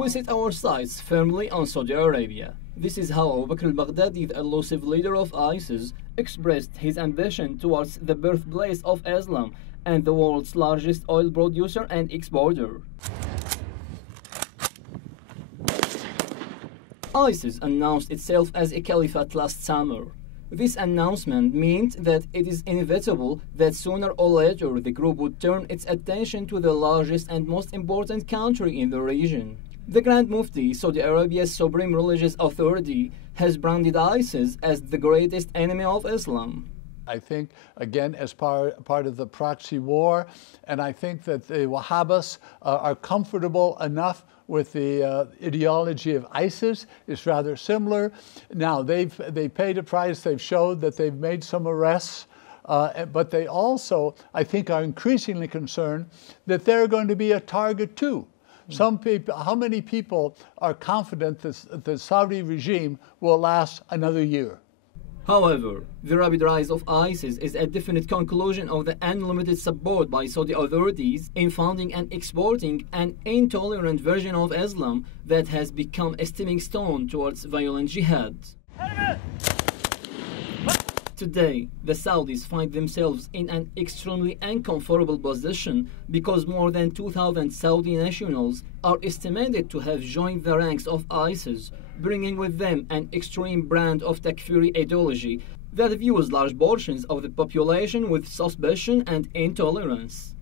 We set our sights firmly on Saudi Arabia. This is how Abu Bakr al-Baghdadi, the elusive leader of ISIS, expressed his ambition towards the birthplace of Islam and the world's largest oil producer and exporter. ISIS announced itself as a caliphate last summer. This announcement meant that it is inevitable that sooner or later the group would turn its attention to the largest and most important country in the region. The Grand Mufti, Saudi Arabia's supreme religious authority, has branded ISIS as the greatest enemy of Islam. I think, again, as part of the proxy war, and I think that the Wahhabis are comfortable enough with the ideology of ISIS. It's rather similar. Now, they've paid a price. They've showed that they've made some arrests. But they also, I think, are increasingly concerned that they're going to be a target too. Some people, how many people are confident that the Saudi regime will last another year? However, the rapid rise of ISIS is a definite conclusion of the unlimited support by Saudi authorities in funding and exporting an intolerant version of Islam that has become a stepping stone towards violent jihad. Today, the Saudis find themselves in an extremely uncomfortable position because more than 2,000 Saudi nationals are estimated to have joined the ranks of ISIS, bringing with them an extreme brand of Takfiri ideology that views large portions of the population with suspicion and intolerance.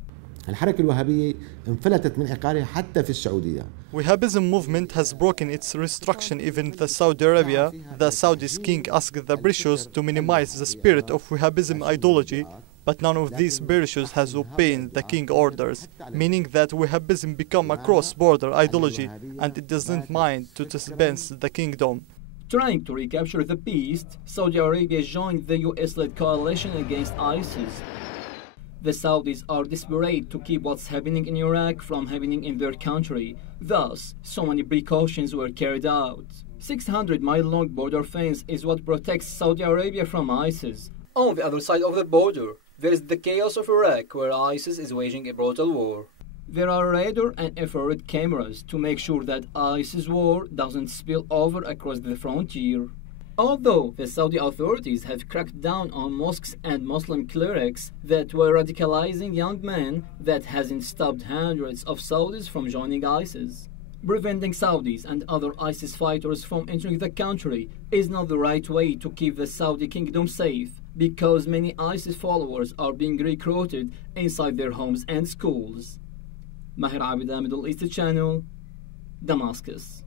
الحركة الوهابية انفلتت من عقارها حتى في السعودية. Wahhabism movement has broken its restriction even in Saudi Arabia. The Saudi's king asked the British to minimize the spirit of Wahhabism ideology, but none of these British has obeyed the king orders, meaning that Wahhabism become a cross-border ideology and it doesn't mind to dispense the kingdom. Trying to recapture the peace, Saudi Arabia joined the US-led coalition against ISIS. The Saudis are desperate to keep what's happening in Iraq from happening in their country. Thus, so many precautions were carried out. 600-mile-long border fence is what protects Saudi Arabia from ISIS. On the other side of the border, there is the chaos of Iraq, where ISIS is waging a brutal war. There are radar and infrared cameras to make sure that ISIS war doesn't spill over across the frontier. Although the Saudi authorities have cracked down on mosques and Muslim clerics that were radicalizing young men, that hasn't stopped hundreds of Saudis from joining ISIS. Preventing Saudis and other ISIS fighters from entering the country is not the right way to keep the Saudi kingdom safe, because many ISIS followers are being recruited inside their homes and schools. Maher Abida, Middle East Channel, Damascus.